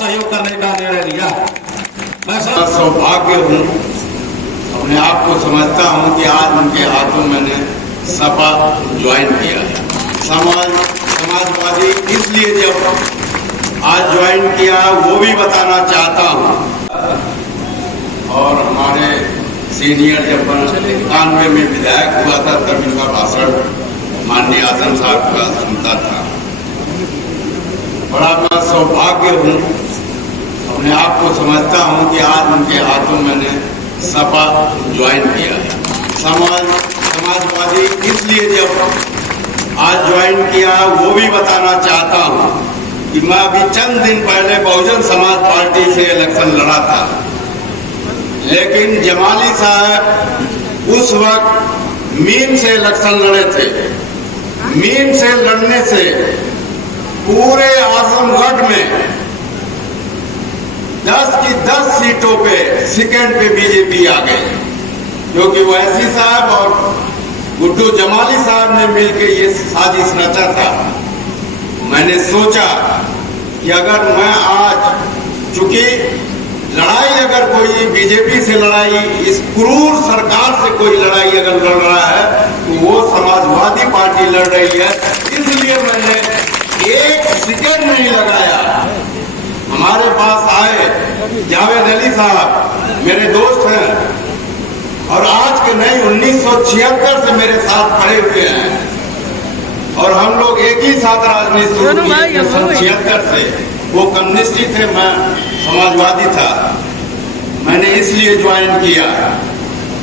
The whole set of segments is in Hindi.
सहयोग करने का निर्णय लिया। मैं सौभाग्य हूँ, अपने आप को समझता हूँ कि आज उनके हाथों मैंने सपा ज्वाइन किया है। समाजवादी इसलिए जब आज ज्वाइन किया वो भी बताना चाहता हूँ। और हमारे सीनियर जब 91 में विधायक हुआ था तब इनका भाषण माननीय आजम साहब का सुनता था। बड़ा मैं सौभाग्य हूँ, अपने आप को समझता हूँ कि आज उनके हाथों मैंने सपा ज्वाइन किया है। समाजवादी इसलिए जब आज ज्वाइन किया वो भी बताना चाहता हूँ कि मैं अभी चंद दिन पहले बहुजन समाज पार्टी से इलेक्शन लड़ा था, लेकिन जमाली साहब उस वक्त मीम से इलेक्शन लड़े थे। मीम से लड़ने से पूरे आजमगढ़ में 10 की 10 सीटों पे सेकंड पे बीजेपी आ गई, क्योंकि वैसी साहब और गुड्डू जमाली साहब ने मिलकर ये साजिश रचा था। मैंने सोचा कि अगर मैं आज, चूंकि लड़ाई अगर कोई बीजेपी से लड़ाई, इस क्रूर सरकार से कोई लड़ाई अगर लड़ रहा है तो वो समाजवादी पार्टी लड़ रही है, इसलिए मैंने एक सेकंड नहीं लगाया। हमारे पास आए जावेद अली साहब, मेरे दोस्त हैं और आज के नहीं 1976 से मेरे साथ खड़े हुए हैं और हम लोग एक ही साथ राजनीति शुरू किए 76 से। वो कम्युनिस्टी थे, मैं समाजवादी था। मैंने इसलिए ज्वाइन किया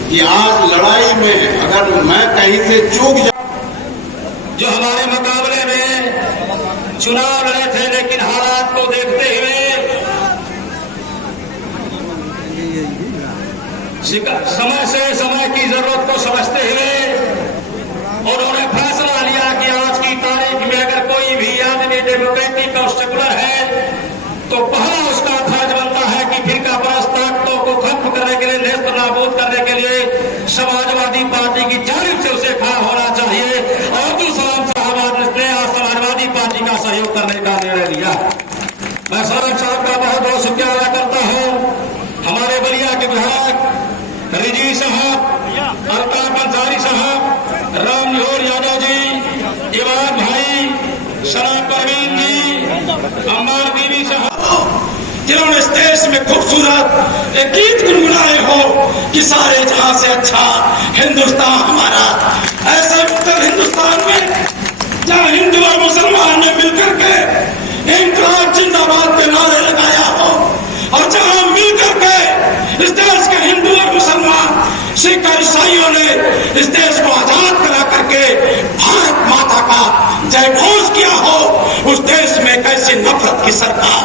कि आज लड़ाई में अगर मैं कहीं से चूक जाऊं, जो हमारे मुकाबले में चुनाव लड़े थे, लेकिन हालात को देखते हुए समय से समय की जरूरत को समझते हुए उन्होंने फैसला लिया कि आज की तारीख में अगर कोई भी आदमी डेमोक्रेटिक और सेकुलर है तो पहला उसका फर्ज बनता है कि फिरका परस्त ताकतों को खत्म करने के लिए, नेस्त नाबूद करने के लिए समाजवादी पार्टी की जानिब से उसे खड़ा होना चाहिए। और दूसरा साहब ने आज समाजवादी पार्टी का सहयोग करने का निर्णय लिया। मैं सदन साहब का बहुत बहुत शुक्रिया अदा करता हूँ। हमारे बलिया के विधायक रिजी साहब, अल्ताफ अंसारी साहब, राम निहोर यादव जी, इमाम भाई, शराब परवीन जी, अम्बार बीबी साहब, जिन्होंने इस देश में खूबसूरत एक गीत गुनगुनाए हो कि सारे जहां से अच्छा हिंदुस्तान हमारा। ऐसे उत्तर हिंदुस्तान में जहां हिंदू और मुसलमान ने मिलकर के इंकलाब जिंदाबाद के नारे लगाया हो और जहां मिलकर के इस देश के हिंदू और मुसलमान, सिख और ईसाइयों ने इस देश को आजाद करा करके भारत माता का जय घोष किया हो, उस देश में एक ऐसी नफरत की सरकार,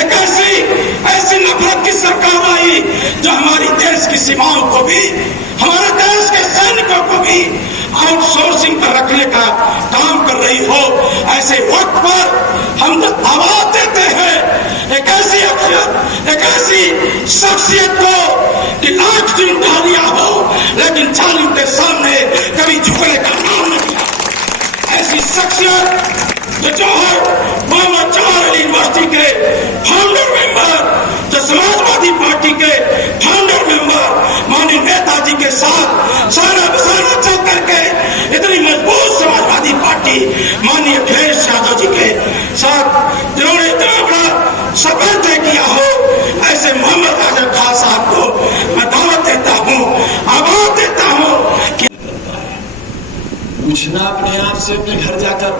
एक ऐसी नफरत की सरकार आई जो हमारी देश की सीमाओं को भी, हमारे देश के सैनिकों को भी आउटसोर्सिंग पर रखने का काम कर रही हो। ऐसे वक्त पर हम आवाज देते हैं एक ऐसी अक्षर, एक ऐसी शख्सियत को कि लाख दिन ढा दिया हो लेकिन जालिम के सामने कभी झुकने का नाम नहीं लिया। ऐसी शख्सियत जो मोहम्मद जवाहर अली यूनिवर्सिटी के फाउंडर मेंबर, जो समाजवादी पार्टी के फाउंडर मेंबर माननीय नेताजी के साथ साना बसाना चल करके इतनी मजबूत समाजवादी पार्टी माननीय अखिलेश यादव जी के साथ जिन्होंने इतना बड़ा सफर तय किया हो, ऐसे मोहम्मद आजम खान साहब को मैं दावत देता हूँ, आवाज देता हूँ कि पूछना अपने आप से, अपने घर जाकर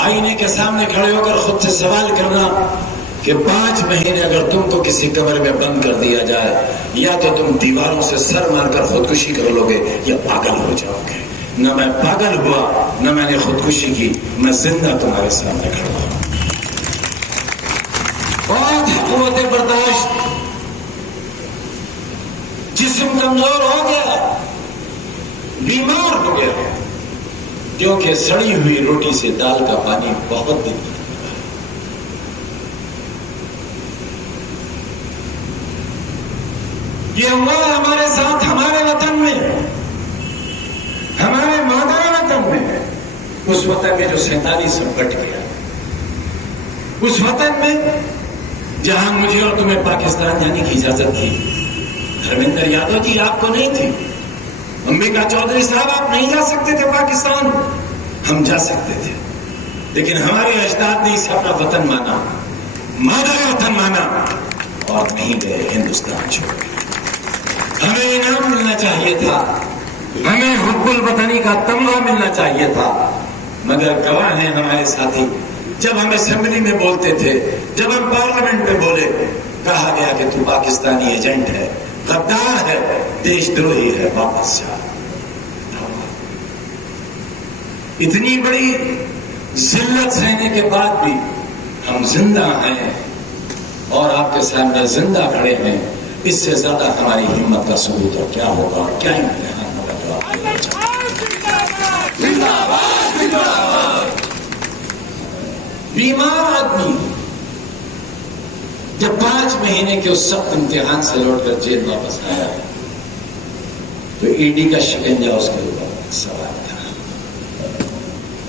आईने के सामने खड़े होकर खुद से सवाल करना कि 5 महीने अगर तुमको किसी कमरे में बंद कर दिया जाए, या तो तुम दीवारों से सर मारकर खुदकुशी कर लोगे या पागल हो जाओगे। न मैं पागल हुआ, न मैंने खुदकुशी की, मैं जिंदा तुम्हारे सामने खड़ा हूं। बहुत कुव्वत बर्दाश्त, जिस्म कमजोर हो गया, बीमार हो गया, क्योंकि सड़ी हुई रोटी से दाल का पानी बहुत दिन तक ये हुआ हमारे साथ, हमारे वतन में, हमारे मादर वतन में, उस वतन में जो 47 में कट गया, उस वतन में जहां मुझे और तुम्हें पाकिस्तान जाने की इजाजत थी, धर्मेंद्र यादव जी आपको नहीं थी, अंबिका चौधरी साहब आप नहीं जा सकते थे पाकिस्तान, हम जा सकते थे, लेकिन हमारे अजदाद ने इसे अपना वतन माना, मादर वतन माना और नहीं गए हिंदुस्तान छोड़। हमें इनाम मिलना चाहिए था, हमें हुब्बुल वतनी का तमगा मिलना चाहिए था, मगर गवाह हैं हमारे साथी, जब हम असेंबली में बोलते थे, जब हम पार्लियामेंट में बोले, कहा गया कि तू पाकिस्तानी एजेंट है, गद्दार है, देशद्रोही है, वापस जा। इतनी बड़ी जिल्लत सहने के बाद भी हम जिंदा हैं और आपके सामने जिंदा खड़े हैं, इससे ज्यादा हमारी हिम्मत का सबूत और क्या होगा और क्या इम्तिहान होगा जवाब। बीमार आदमी जब 5 महीने के उस सख्त इम्तिहान से लौटकर जेल वापस आया तो ईडी का शिकंजा उसके ऊपर सवार था।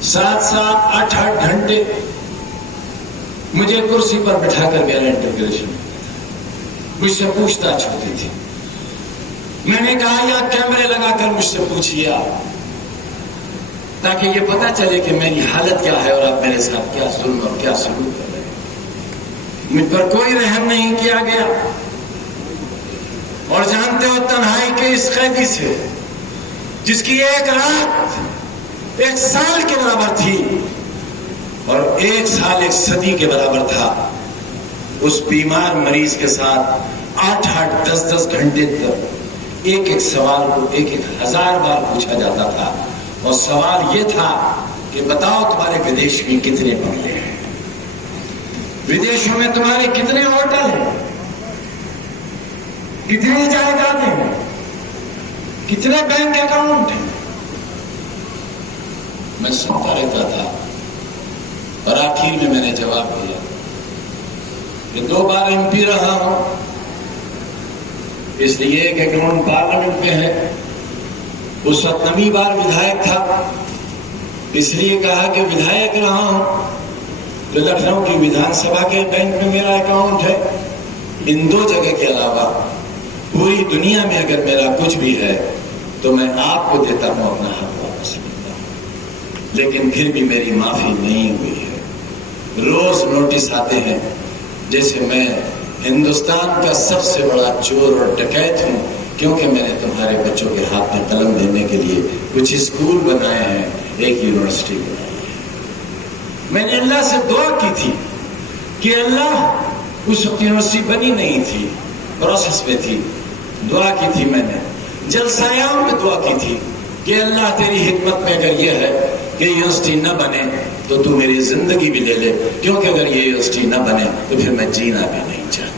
7-7, 8-8 घंटे मुझे कुर्सी पर बिठाकर गया इंटरग्रेशन, मुझसे पूछताछ होती थी। मैंने कहा या कैमरे लगाकर मुझसे पूछिए आप, ताकि ये पता चले कि मेरी हालत क्या है और आप मेरे साथ क्या जुल्म और क्या सलूक कर रहे हैं। मुझ पर कोई रहम नहीं किया गया और जानते हो तन्हाई के इस कैदी से जिसकी एक रात 1 साल के बराबर थी और 1 साल 1 सदी के बराबर था, उस बीमार मरीज के साथ 8-8, 10-10 घंटे तक एक सवाल को 1000 बार पूछा जाता था और सवाल यह था कि बताओ तुम्हारे विदेश में कितने बंगले हैं, विदेशों में तुम्हारे कितने होटल हैं, कितनी जायदादें हैं, कितने बैंक अकाउंट हैं। मैं सुनता रहता था और आखिर में मैंने जवाब दिया कि 2 बार एमपी रहा हूं, इसलिए एक अकाउंट पार्लियामेंट में है, उस वक्त 9वीं बार विधायक था, इसलिए कहा कि विधायक रहा हूं, तो लखनऊ की विधानसभा के बैंक में मेरा अकाउंट है। इन 2 जगह के अलावा पूरी दुनिया में अगर मेरा कुछ भी है तो मैं आपको देता हूं, अपना हक वापस लेता हूं, लेकिन फिर भी मेरी माफी नहीं हुई है। रोज नोटिस आते हैं जैसे मैं हिंदुस्तान का सबसे बड़ा चोर और डकैत हूं, क्योंकि मैंने तुम्हारे बच्चों के हाथ में कलम देने के लिए कुछ स्कूल बनाए हैं, एक यूनिवर्सिटी बनाई है। मैंने अल्लाह से दुआ की थी कि अल्लाह, उस यूनिवर्सिटी बनी नहीं थी, प्रोसेस में थी, दुआ की थी मैंने, जलसायाम में दुआ की थी कि अल्लाह तेरी हिकमत में अगर यह है कि यूनिवर्सिटी न बने तो तू मेरी जिंदगी भी ले ले, क्योंकि अगर ये यूनिवर्सिटी न बने तो फिर मैं जीना भी नहीं चाहता।